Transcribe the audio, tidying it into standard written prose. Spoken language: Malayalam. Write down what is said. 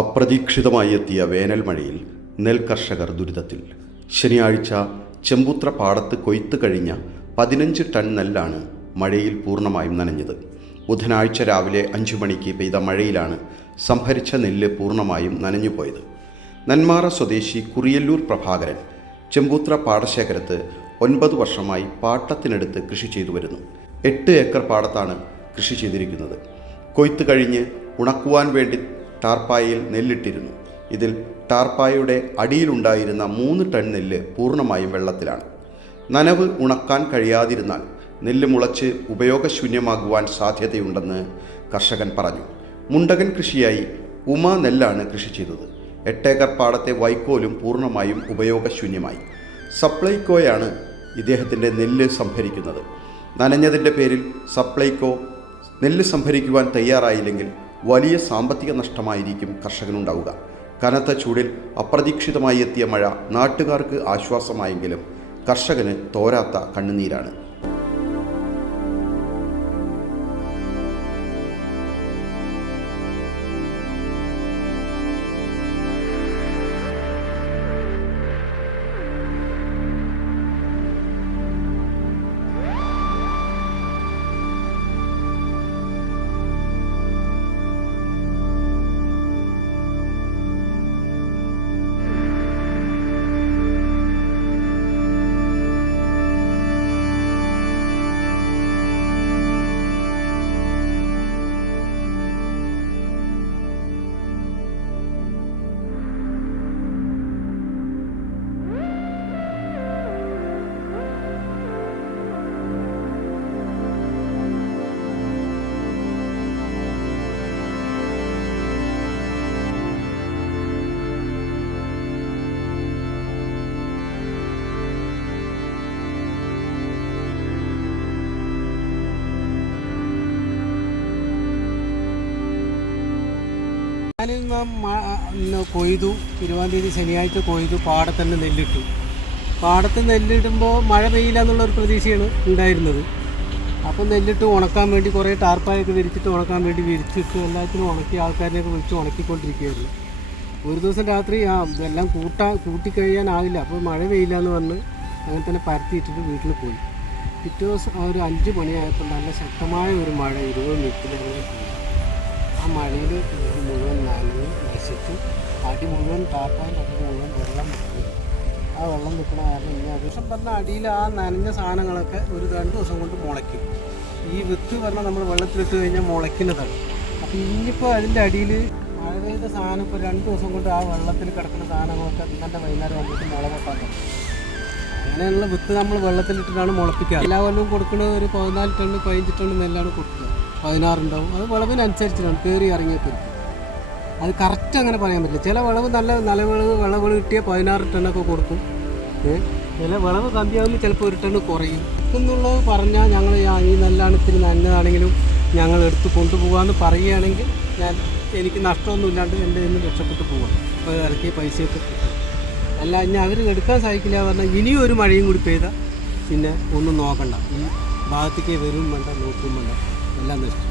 അപ്രതീക്ഷിതമായി എത്തിയ വേനൽ മഴയിൽ നെൽകർഷകർ ദുരിതത്തിൽ. ശനിയാഴ്ച ചെമ്പൂത്ര പാടത്ത് കൊയ്ത്ത് കഴിഞ്ഞ 15 ടൺ നെല്ലാണ് മഴയിൽ പൂർണ്ണമായും നനഞ്ഞത്. ബുധനാഴ്ച രാവിലെ 5 മണിക്ക് പെയ്ത മഴയിലാണ് സംഭരിച്ച നെല്ല് പൂർണ്ണമായും നനഞ്ഞുപോയത്. നെന്മാറ സ്വദേശി കുറിയല്ലൂർ പ്രഭാകരൻ ചെമ്പൂത്ര പാടശേഖരത്ത് 9 വർഷമായി പാട്ടത്തിനെടുത്ത് കൃഷി ചെയ്തു വരുന്നു. 8 ഏക്കർ പാടത്താണ് കൃഷി ചെയ്തിരിക്കുന്നത്. കൊയ്ത്ത് കഴിഞ്ഞ് ഉണക്കുവാൻ വേണ്ടി ടാർപ്പായയിൽ നെല്ലിട്ടിരുന്നു. ഇതിൽ ടാർപ്പായയുടെ അടിയിലുണ്ടായിരുന്ന 3 ടൺ നെല്ല് പൂർണ്ണമായും വെള്ളത്തിലാണ്. നനവ് ഉണക്കാൻ കഴിയാതിരുന്നാൽ നെല്ല് മുളച്ച് ഉപയോഗശൂന്യമാകുവാൻ സാധ്യതയുണ്ടെന്ന് കർഷകൻ പറഞ്ഞു. മുണ്ടകൻ കൃഷിയായി ഉമ നെല്ലാണ് കൃഷി ചെയ്തത്. 8 ഏക്കർ പാടത്തെ വൈക്കോലും പൂർണ്ണമായും ഉപയോഗശൂന്യമായി. സപ്ലൈകോയാണ് ഇദ്ദേഹത്തിൻ്റെ നെല്ല് സംഭരിക്കുന്നത്. നനഞ്ഞതിൻ്റെ പേരിൽ സപ്ലൈകോ നെല്ല് സംഭരിക്കുവാൻ തയ്യാറായില്ലെങ്കിൽ വലിയ സാമ്പത്തിക നഷ്ടമായിരിക്കും കർഷകനുണ്ടാവുക. കനത്ത ചൂടിൽ അപ്രതീക്ഷിതമായി എത്തിയ മഴ നാട്ടുകാർക്ക് ആശ്വാസമായെങ്കിലും കർഷകന് തോരാത്ത കണ്ണുനീരാണ്. ഞാൻ കൊയ്തു 20-ാം തീയതി ശനിയാഴ്ച കൊയ്തു. പാടത്തന്നെ നെല്ലിട്ടു. പാടത്ത് നെല്ലിടുമ്പോൾ മഴ പെയ്യില്ല എന്നുള്ളൊരു പ്രതീക്ഷയാണ് ഉണ്ടായിരുന്നത്. അപ്പം നെല്ലിട്ട് ഉണക്കാൻ വേണ്ടി കുറേ ടാർപ്പായൊക്കെ വിരിച്ചിട്ട് ഉണക്കാൻ വേണ്ടി വിരിച്ചിട്ട് എല്ലാത്തിനും ഉണക്കി ആൾക്കാരെയൊക്കെ വിളിച്ച് ഉണക്കിക്കൊണ്ടിരിക്കുകയായിരുന്നു. ഒരു ദിവസം രാത്രി ഇതെല്ലാം കൂട്ടിക്കഴിയാനാവില്ല, അപ്പോൾ മഴ പെയ്യില്ല എന്ന് പറഞ്ഞ് അങ്ങനെ തന്നെ പരത്തിയിട്ടിട്ട് വീട്ടിൽ പോയി. പിറ്റേ ദിവസം ഒരു 5 മണിയായപ്പോൾ നല്ല ശക്തമായ ഒരു മഴ 20 മിനിറ്റിലങ്ങനെ പോയി. ആ മഴയിൽ മുഴുവൻ നനഞ്ഞ് നശിച്ചു. അടി മുഴുവൻ ടാർപ്പാൻ്റെ അടി മുഴുവൻ വെള്ളം നിൽക്കും. ആ വെള്ളം നിൽക്കുന്ന കാരണം ഇനി ദിവസം പറഞ്ഞാൽ അടിയിൽ ആ നനഞ്ഞ സാധനങ്ങളൊക്കെ ഒരു 2 ദിവസം കൊണ്ട് മുളയ്ക്കും. ഈ വിത്ത് പറഞ്ഞാൽ നമ്മൾ വെള്ളത്തിലിട്ട് കഴിഞ്ഞാൽ മുളയ്ക്കുന്നതാണ്. അപ്പോൾ ഇനിയിപ്പോൾ അതിൻ്റെ അടിയിൽ മഴ പെയ്ത സാധനം ഇപ്പോൾ 2 ദിവസം കൊണ്ട് ആ വെള്ളത്തിൽ കിടക്കുന്ന സാധനങ്ങളൊക്കെ ഇന്നത്തെ വൈകുന്നേരം വന്നിട്ട് മുള പൊട്ടാൻ. അങ്ങനെയുള്ള വിത്ത് നമ്മൾ വെള്ളത്തിലിട്ടിട്ടാണ് മുളപ്പിക്കുക. എല്ലാ കൊല്ലവും കൊടുക്കുന്നത് ഒരു 14 ടൺ 15 ടൺ നെല്ലാണ് കൊടുക്കുക. 16 ഉണ്ടാവും. അത് വിളവിനനുസരിച്ചിട്ടാണ് കയറി ഇറങ്ങിയൊക്കെ. അത് കറക്റ്റ് അങ്ങനെ പറയാൻ പറ്റില്ല. ചില വിളവ് നല്ല വിളവ് കിട്ടിയ 16 ടണ്ണൊക്കെ കൊടുക്കും. ചില വിളവ് കമ്പിയാവില്ല, ചിലപ്പോൾ 1 ടണ്ണ് കുറയും എന്നുള്ളത് പറഞ്ഞാൽ ഞങ്ങൾ ഈ നെല്ലാണ് ഇത്തിരി നല്ലതാണെങ്കിലും ഞങ്ങൾ എടുത്ത് കൊണ്ടുപോകാമെന്ന് പറയുകയാണെങ്കിൽ എനിക്ക് നഷ്ടമൊന്നുമില്ലാണ്ട് എൻ്റെ നിന്ന് രക്ഷപ്പെട്ട് പോകാം. അപ്പോൾ ഇറക്കിയ പൈസയൊക്കെ കിട്ടും. അല്ല ഇനി അവർ എടുക്കാൻ സാധിക്കില്ല പറഞ്ഞാൽ ഇനിയും ഒരു മഴയും കൂടി പെയ്താൽ പിന്നെ ഒന്നും നോക്കണ്ട. ഈ ഭാഗത്തേക്ക് വരും വേണ്ട, നോക്കും വേണ്ട, എല്ലാം നശിച്ചു.